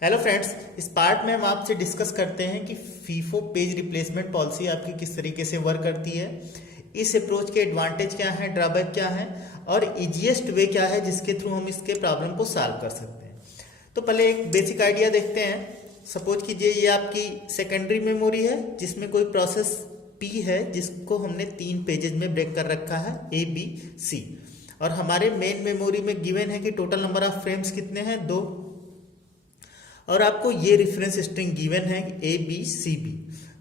Hello friends, इस part में हम आपसे डिस्कस करते हैं कि फीफो पेज रिप्लेसमेंट पॉलिसी आपकी किस तरीके से वर्क करती है। इस अप्रोच के एडवांटेज क्या हैं, ड्रॉबैक क्या हैं और इजीएस्ट वे क्या है जिसके थ्रू हम इसके प्रॉब्लम को सॉल्व कर सकते हैं। तो पहले एक बेसिक आइडिया देखते हैं। सपोज कीजिए ये आपकी सेकेंडरी मेमोरी है जिसमें कोई प्रोसेस पी है जिसको हमने 3 पेजेज में ब्रेक कर रखा है ए बी सी, और हमारे मेन मेमोरी में गिवन है कि टोटल नंबर ऑफ फ्रेम्स कितने हैं, 2, और आपको ये रेफरेंस स्ट्रिंग गिवन है ए बी सी बी।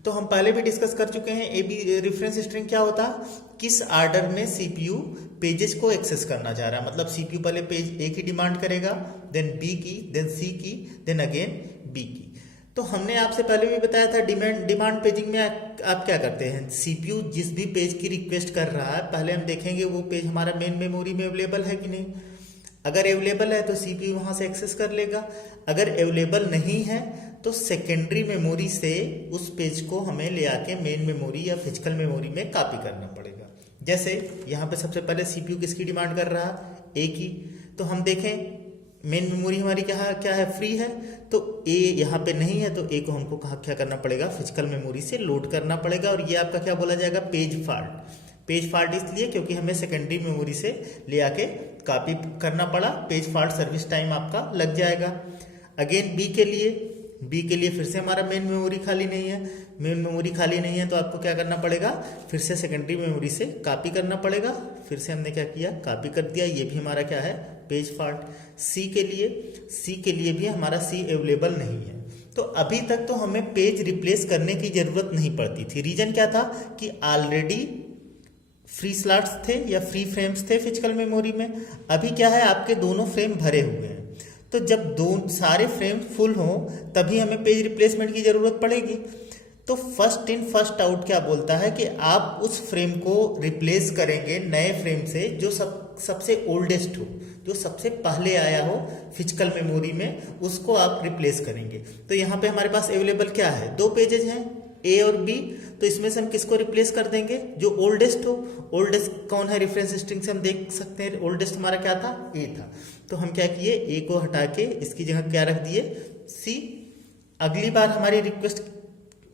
तो हम पहले भी डिस्कस कर चुके हैं ए बी रेफरेंस स्ट्रिंग क्या होता है, किस आर्डर में सीपीयू पेजेस को एक्सेस करना चाह रहा है। मतलब सीपीयू पहले पेज ए की डिमांड करेगा, देन बी की, देन सी की, देन अगेन बी की। तो हमने आपसे पहले भी बताया था डिमांड पेजिंग में आप क्या करते हैं, सीपीयू जिस भी पेज की रिक्वेस्ट कर रहा है पहले हम देखेंगे वो पेज हमारा मेन मेमोरी में अवेलेबल है कि नहीं। अगर अवेलेबल है तो सीपीयू वहां से एक्सेस कर लेगा, अगर अवेलेबल नहीं है तो सेकेंडरी मेमोरी से उस पेज को हमें ले आके मेन मेमोरी या फिजिकल मेमोरी में कॉपी करना पड़ेगा। जैसे यहाँ पे सबसे पहले सीपीयू किसकी डिमांड कर रहा है, ए की। तो हम देखें मेन मेमोरी हमारी क्या है, फ्री है, तो ए यहाँ पे नहीं है तो ए को हमको क्या करना पड़ेगा, फिजिकल मेमोरी से लोड करना पड़ेगा। और ये आपका क्या बोला जाएगा, पेज फॉल्ट। पेज फॉल्ट इसलिए क्योंकि हमें सेकेंडरी मेमोरी से ले आके कॉपी करना पड़ा, पेज फॉल्ट सर्विस टाइम आपका लग जाएगा। अगेन बी के लिए फिर से हमारा मेन मेमोरी खाली नहीं है, मेन मेमोरी खाली नहीं है तो आपको क्या करना पड़ेगा, फिर से सेकेंडरी मेमोरी से कॉपी करना पड़ेगा। फिर से हमने क्या किया, कॉपी कर दिया, ये भी हमारा क्या है, पेज फॉल्ट। सी के लिए भी हमारा सी अवेलेबल नहीं है। तो अभी तक तो हमें पेज रिप्लेस करने की जरूरत नहीं पड़ती थी। रीजन क्या था कि ऑलरेडी फ्री स्लॉट्स थे या फ्री फ्रेम्स थे फिजिकल मेमोरी में। अभी क्या है, आपके दोनों फ्रेम भरे हुए हैं, तो जब सारे फ्रेम फुल हों तभी हमें पेज रिप्लेसमेंट की जरूरत पड़ेगी। तो फर्स्ट इन फर्स्ट आउट क्या बोलता है कि आप उस फ्रेम को रिप्लेस करेंगे नए फ्रेम से जो सबसे ओल्डेस्ट हो, जो सबसे पहले आया हो फिजिकल मेमोरी में, उसको आप रिप्लेस करेंगे। तो यहाँ पे हमारे पास अवेलेबल क्या है, 2 पेजेज हैं ए और बी, तो इसमें से हम किसको रिप्लेस कर देंगे, जो ओल्डेस्ट हो। ओल्डेस्ट कौन है, रेफरेंस स्ट्रिंग से हम देख सकते हैं ओल्डेस्ट हमारा क्या था, ए था। तो हम क्या किए, ए को हटा के इसकी जगह क्या रख दिए, सी। अगली बार हमारी रिक्वेस्ट,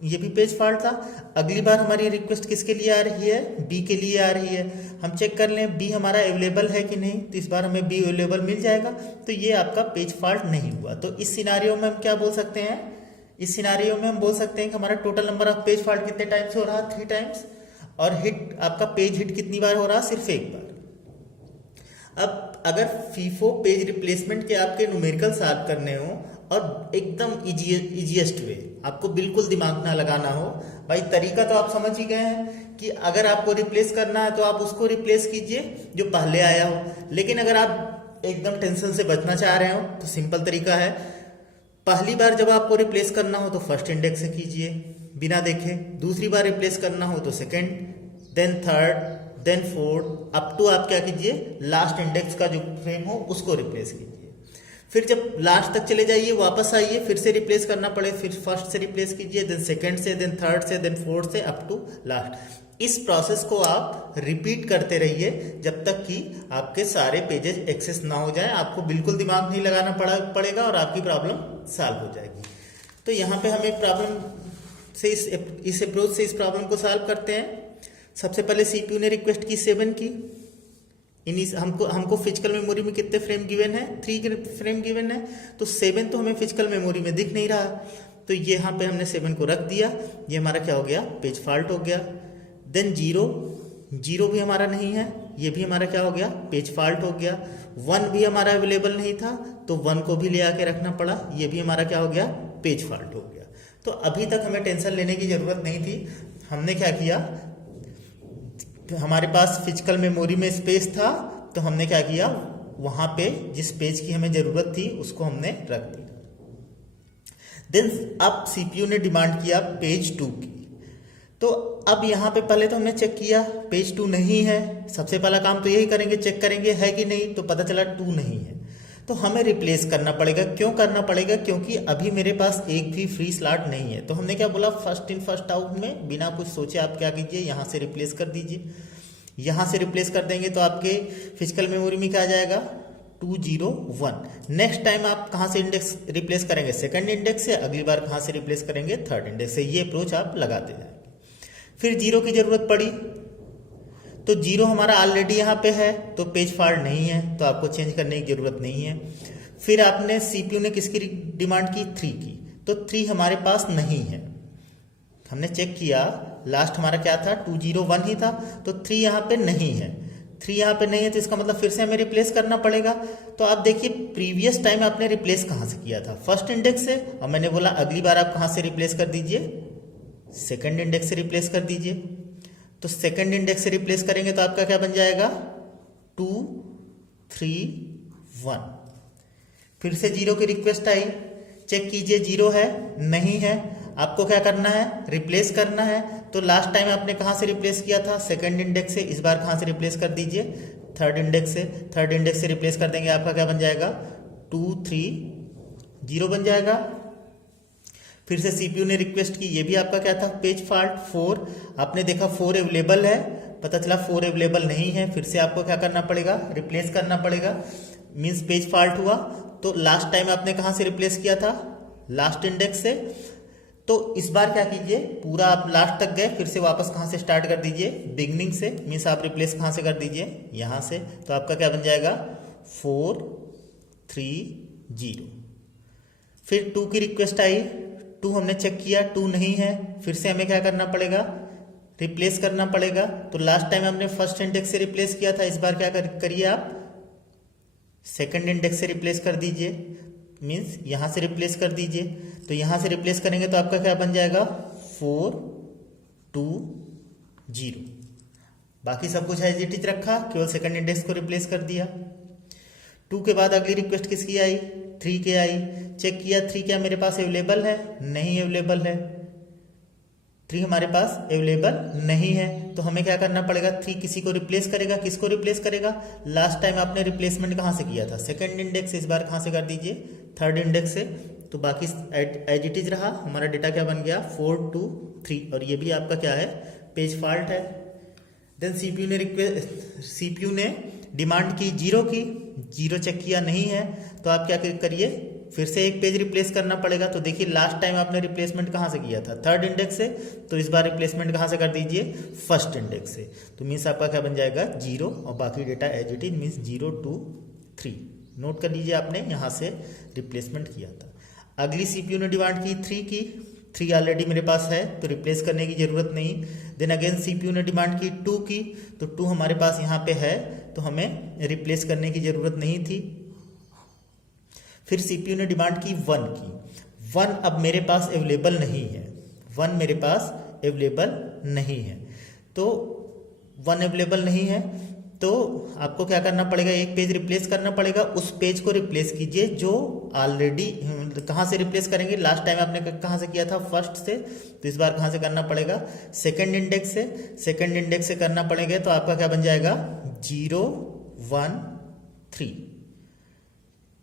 ये भी पेज फॉल्ट था, अगली बार हमारी रिक्वेस्ट किसके लिए आ रही है, बी के लिए आ रही है। हम चेक कर लें बी हमारा अवेलेबल है कि नहीं, तो इस बार हमें बी अवेलेबल मिल जाएगा, तो ये आपका पेज फॉल्ट नहीं हुआ। तो इस सिनारियो में हम क्या बोल सकते हैं, इस सिनारियो में हम बोल सकते हैं कि हमारा total number of page fault कितने टाइम्स हो रहा है, 3 टाइम्स, और हिट आपका पेज हिट कितनी बार हो रहा है, सिर्फ 1 बार। अब अगर फीफो पेज रिप्लेसमेंट के आपके न्यूमेरिकल सॉल्व करने हो और एकदम इजीएस्ट वे, आपको बिल्कुल दिमाग ना लगाना हो, भाई तरीका तो आप समझ ही गए हैं कि अगर आपको रिप्लेस करना है तो आप उसको रिप्लेस कीजिए जो पहले आया हो। लेकिन अगर आप एकदम टेंशन से बचना चाह रहे हो तो सिंपल तरीका है, पहली बार जब आपको रिप्लेस करना हो तो फर्स्ट इंडेक्स से कीजिए बिना देखे, दूसरी बार रिप्लेस करना हो तो second, then third, then fourth, up to आप क्या कीजिए, लास्ट इंडेक्स का जो फ्रेम हो उसको रिप्लेस कीजिए। फिर जब लास्ट तक चले जाइए, वापस आइए, फिर से रिप्लेस करना पड़े, फिर फर्स्ट से रिप्लेस कीजिए, देन सेकंड से, देन थर्ड से, देन फोर्थ से, अप टू लास्ट। इस प्रोसेस को आप रिपीट करते रहिए जब तक कि आपके सारे पेजेस एक्सेस ना हो जाए। आपको बिल्कुल दिमाग नहीं लगाना पड़ेगा और आपकी प्रॉब्लम सॉल्व हो जाएगी। तो यहाँ पे हम एक प्रॉब्लम से इस अप्रोच से इस प्रॉब्लम को सॉल्व करते हैं। सबसे पहले सीपीयू ने रिक्वेस्ट की 7 की, हमको फिजिकल मेमोरी में कितने फ्रेम गिवन है, 3 फ्रेम गिवन है, तो 7 तो हमें फिजिकल मेमोरी में दिख नहीं रहा, तो यहाँ पे हमने 7 को रख दिया, ये हमारा क्या हो गया, पेज फॉल्ट हो गया। देन 0 भी हमारा नहीं है, ये भी हमारा क्या हो गया, पेज फॉल्ट हो गया। 1 भी हमारा अवेलेबल नहीं था तो 1 को भी ले आके रखना पड़ा, ये भी हमारा क्या हो गया, पेज फॉल्ट हो गया। तो अभी तक हमें टेंशन लेने की जरूरत नहीं थी। हमने क्या किया, हमारे पास फिजिकल मेमोरी में स्पेस था तो हमने क्या किया, वहां पे जिस पेज की हमें जरूरत थी उसको हमने रख दिया। देन अब सीपीयू ने डिमांड किया पेज 2 की, तो अब यहाँ पे पहले तो हमने चेक किया पेज 2 नहीं है। सबसे पहला काम तो यही करेंगे, चेक करेंगे है कि नहीं, तो पता चला 2 नहीं है, तो हमें रिप्लेस करना पड़ेगा। क्यों करना पड़ेगा, क्योंकि अभी मेरे पास एक भी फ्री स्लॉट नहीं है। तो हमने क्या बोला, फर्स्ट इन फर्स्ट आउट में बिना कुछ सोचे आप क्या कीजिए, यहाँ से रिप्लेस कर दीजिए। यहाँ से रिप्लेस कर देंगे तो आपके फिजिकल मेमोरी में क्या आ जाएगा, 201। नेक्स्ट टाइम आप कहाँ से इंडेक्स रिप्लेस करेंगे? सेकंड इंडेक्स से। अगली बार कहाँ से रिप्लेस करेंगे? थर्ड इंडेक्स से। ये अप्रोच आप लगाते जाएंगे। फिर जीरो की जरूरत पड़ी तो जीरो हमारा ऑलरेडी यहाँ पे है तो पेज फॉल्ट नहीं है, तो आपको चेंज करने की जरूरत नहीं है। फिर आपने सीपीयू ने किसकी डिमांड की? 3 की, तो 3 हमारे पास नहीं है। हमने चेक किया, लास्ट हमारा क्या था? 201 ही था, तो 3 यहाँ पे नहीं है। 3 यहाँ पे नहीं है तो इसका मतलब फिर से हमें रिप्लेस करना पड़ेगा। तो आप देखिए प्रीवियस टाइम आपने रिप्लेस कहाँ से किया था? फर्स्ट इंडेक्स से। और मैंने बोला अगली बार आप कहाँ से रिप्लेस कर दीजिए? सेकंड इंडेक्स से रिप्लेस कर दीजिए। तो सेकंड इंडेक्स से रिप्लेस करेंगे तो आपका क्या बन जाएगा? 231। फिर से जीरो की रिक्वेस्ट आई, चेक कीजिए जीरो है नहीं है। आपको क्या करना है? रिप्लेस करना है। तो लास्ट टाइम आपने कहाँ से रिप्लेस किया था? सेकंड इंडेक्स से। इस बार कहाँ से रिप्लेस कर दीजिए? थर्ड इंडेक्स से। थर्ड इंडेक्स से रिप्लेस कर देंगे, आपका क्या बन जाएगा? 230 बन जाएगा। फिर से सीपीयू ने रिक्वेस्ट की, ये भी आपका क्या था? Page fault 4। आपने देखा 4 अवेलेबल है, पता चला 4 अवेलेबल नहीं है। फिर से आपको क्या करना पड़ेगा? रिप्लेस करना पड़ेगा, मीन्स पेज फॉल्ट हुआ। तो लास्ट टाइम आपने कहाँ से रिप्लेस किया था? लास्ट इंडेक्स से। तो इस बार क्या कीजिए, पूरा आप लास्ट तक गए, फिर से वापस कहाँ से स्टार्ट कर दीजिए? बिगनिंग से। मीन्स आप रिप्लेस कहाँ से कर दीजिए? यहाँ से। तो आपका क्या बन जाएगा? 430। फिर 2 की रिक्वेस्ट आई, 2 हमने चेक किया, 2 नहीं है। फिर से हमें क्या करना पड़ेगा? रिप्लेस करना पड़ेगा। तो लास्ट टाइम हमने फर्स्ट इंडेक्स से रिप्लेस किया था, इस बार क्या करिए आप? सेकंड इंडेक्स से रिप्लेस कर दीजिए, मीन्स यहां से रिप्लेस कर दीजिए। तो यहां से रिप्लेस करेंगे तो आपका क्या बन जाएगा? 420। बाकी सब कुछ एज इट इज रखा, केवल सेकंड इंडेक्स को रिप्लेस कर दिया। 2 के बाद अगली रिक्वेस्ट किसकी आई? 3 के आई। चेक किया 3 क्या मेरे पास अवेलेबल है? नहीं अवेलेबल है। 3 हमारे पास अवेलेबल नहीं है, तो हमें क्या करना पड़ेगा? 3 किसी को रिप्लेस करेगा। किसको रिप्लेस करेगा? लास्ट टाइम आपने रिप्लेसमेंट कहाँ से किया था? सेकंड इंडेक्स से। इस बार कहाँ से कर दीजिए? थर्ड इंडेक्स से। तो बाकी एज इट इज रहा। हमारा डेटा क्या बन गया? 423। और ये भी आपका क्या है? पेज फॉल्ट है। देन सीपीयू ने डिमांड की जीरो की, जीरो चेक किया नहीं है, तो आप क्या करिए? फिर से एक पेज रिप्लेस करना पड़ेगा। तो देखिए लास्ट टाइम आपने रिप्लेसमेंट कहाँ से किया था? थर्ड इंडेक्स से। तो इस बार रिप्लेसमेंट कहाँ से कर दीजिए? फर्स्ट इंडेक्स से। तो मीन्स आपका क्या बन जाएगा? 0 और बाकी data as it is, means 0 2 3। Note कर लीजिए, आपने यहाँ से रिप्लेसमेंट किया था। अगली सीपीयू ने डिमांड की 3 की, 3 ऑलरेडी मेरे पास है तो रिप्लेस करने की जरूरत नहीं। देन अगेन सीपीयू ने डिमांड की 2 की, तो 2 हमारे पास यहाँ पे है तो हमें रिप्लेस करने की जरूरत नहीं थी। फिर सीपीयू ने डिमांड की 1 की। 1 अब मेरे पास अवेलेबल नहीं है। 1 मेरे पास अवेलेबल नहीं है, तो 1 अवेलेबल नहीं है तो आपको क्या करना पड़ेगा? एक पेज रिप्लेस करना पड़ेगा। उस पेज को रिप्लेस कीजिए जो ऑलरेडी, कहाँ से रिप्लेस करेंगे? लास्ट टाइम आपने कहाँ से किया था? फर्स्ट से। तो इस बार कहाँ से करना पड़ेगा? सेकंड इंडेक्स से। सेकंड इंडेक्स से करना पड़ेगा, तो आपका क्या बन जाएगा? 0 1 3,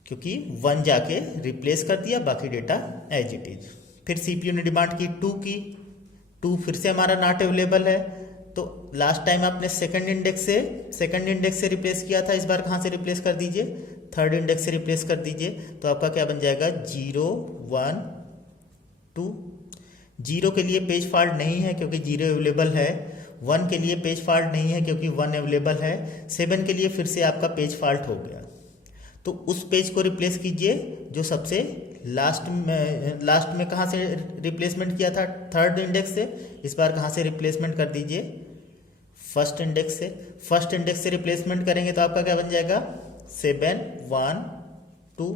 क्योंकि 1 जाके रिप्लेस कर दिया, बाकी डेटा एज इट इज। फिर सीपीयू ने डिमांड की 2 की, 2 फिर से हमारा नॉट अवेलेबल है। तो लास्ट टाइम आपने सेकंड इंडेक्स से रिप्लेस किया था, इस बार कहाँ से रिप्लेस कर दीजिए? थर्ड इंडेक्स से रिप्लेस कर दीजिए। तो आपका क्या बन जाएगा? 0 1 2। 0 के लिए पेज फॉल्ट नहीं है क्योंकि 0 अवेलेबल है। 1 के लिए पेज फॉल्ट नहीं है क्योंकि 1 अवेलेबल है। 7 के लिए फिर से आपका पेज फॉल्ट हो गया, तो उस पेज को रिप्लेस कीजिए जो सबसे लास्ट में कहाँ से रिप्लेसमेंट किया था? थर्ड इंडेक्स से। इस बार कहाँ से रिप्लेसमेंट कर दीजिए? फर्स्ट इंडेक्स से। फर्स्ट इंडेक्स से रिप्लेसमेंट करेंगे तो आपका क्या बन जाएगा? 7 1 2।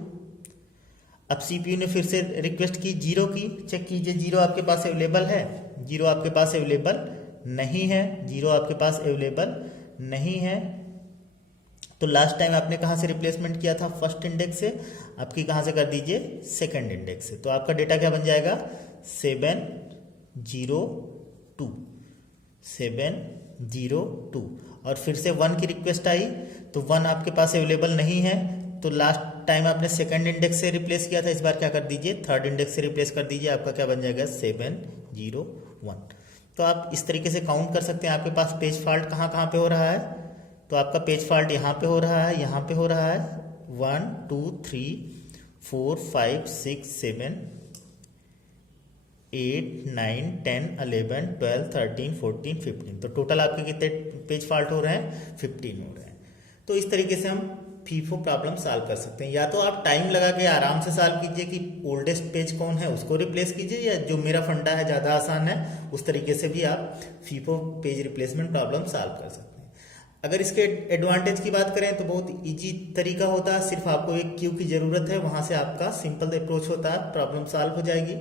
अब सीपीयू ने फिर से रिक्वेस्ट की 0 की। चेक कीजिए 0 आपके पास अवेलेबल है? 0 आपके पास अवेलेबल नहीं है। 0 आपके पास अवेलेबल नहीं है, तो लास्ट टाइम आपने कहाँ से रिप्लेसमेंट किया था? फर्स्ट इंडेक्स से। आपकी कहाँ से कर दीजिए? सेकंड इंडेक्स से। तो आपका डेटा क्या बन जाएगा? 7 0 2 7 0 2। और फिर से 1 की रिक्वेस्ट आई, तो 1 आपके पास अवेलेबल नहीं है, तो लास्ट टाइम आपने सेकंड इंडेक्स से रिप्लेस किया था, इस बार क्या कर दीजिए? थर्ड इंडेक्स से रिप्लेस कर दीजिए। आपका क्या बन जाएगा? 7 0 1। तो आप इस तरीके से काउंट कर सकते हैं आपके पास पेज फॉल्ट कहाँ कहाँ पे हो रहा है। तो आपका पेज फॉल्ट यहाँ पे हो रहा है, यहाँ पे हो रहा है, 1 2 3 4 5 6 7 8 9 10 11 12 13 14 15। तो टोटल आपके कितने पेज फॉल्ट हो रहे हैं? 15 हो रहे हैं। तो इस तरीके से हम फीफो प्रॉब्लम सॉल्व कर सकते हैं। या तो आप टाइम लगा के आराम से सॉल्व कीजिए कि ओल्डेस्ट पेज कौन है उसको रिप्लेस कीजिए, या जो मेरा फंडा है ज़्यादा आसान है उस तरीके से भी आप FIFO page replacement problem solve कर सकते हैं। अगर इसके एडवांटेज की बात करें तो बहुत इजी तरीका होता है, सिर्फ आपको एक क्यू की ज़रूरत है, वहाँ से आपका सिंपल अप्रोच होता है, प्रॉब्लम सॉल्व हो जाएगी।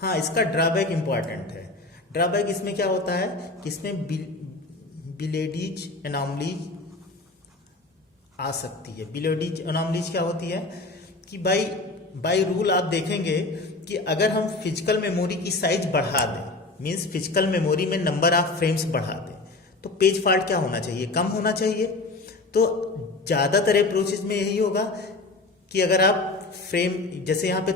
हाँ, इसका ड्रॉबैक इंपॉर्टेंट है। ड्रॉबैक इसमें क्या होता है कि इसमें बिलेडीज एनॉमलीज आ सकती है। बिलेडीज एनॉमलीज क्या होती है कि बाय रूल आप देखेंगे कि अगर हम फिजिकल मेमोरी की साइज बढ़ा दें, मीन्स फिजिकल मेमोरी में नंबर ऑफ फ्रेम्स बढ़ा दें, तो पेज फॉल्ट क्या होना चाहिए? कम होना चाहिए। तो ज़्यादातर अप्रोचेज में यही होगा कि अगर आप फ्रेम जैसे यहाँ पे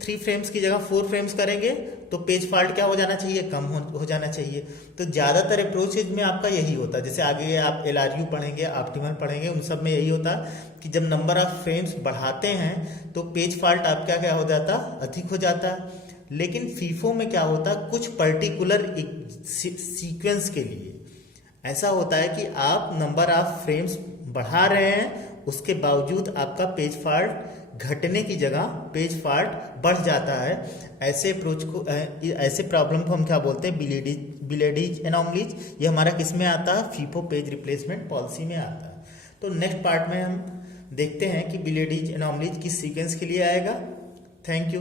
3 फ्रेम्स की जगह 4 फ्रेम्स करेंगे तो पेज फॉल्ट क्या हो जाना चाहिए? कम हो जाना चाहिए। तो ज़्यादातर अप्रोचेज में आपका यही होता है। जैसे आगे आप LRU पढ़ेंगे, ऑप्टिमल पढ़ेंगे, उन सब में यही होता है कि जब नंबर ऑफ फ्रेम्स बढ़ाते हैं तो पेज फॉल्ट आपका क्या हो जाता? अधिक हो जाता है। लेकिन फीफो में क्या होता है, कुछ पर्टिकुलर सीक्वेंस के लिए ऐसा होता है कि आप नंबर ऑफ फ्रेम्स बढ़ा रहे हैं, उसके बावजूद आपका पेज फॉल्ट घटने की जगह पेज फॉल्ट बढ़ जाता है। ऐसे अप्रोच को ऐसे प्रॉब्लम को हम क्या बोलते हैं? बिलेडीज एनॉमलीज। ये हमारा किस में आता है? फीफो पेज रिप्लेसमेंट पॉलिसी में आता है। तो नेक्स्ट पार्ट में हम देखते हैं कि बिलेडीज एनॉमलीज किस सीक्वेंस के लिए आएगा। Thank you.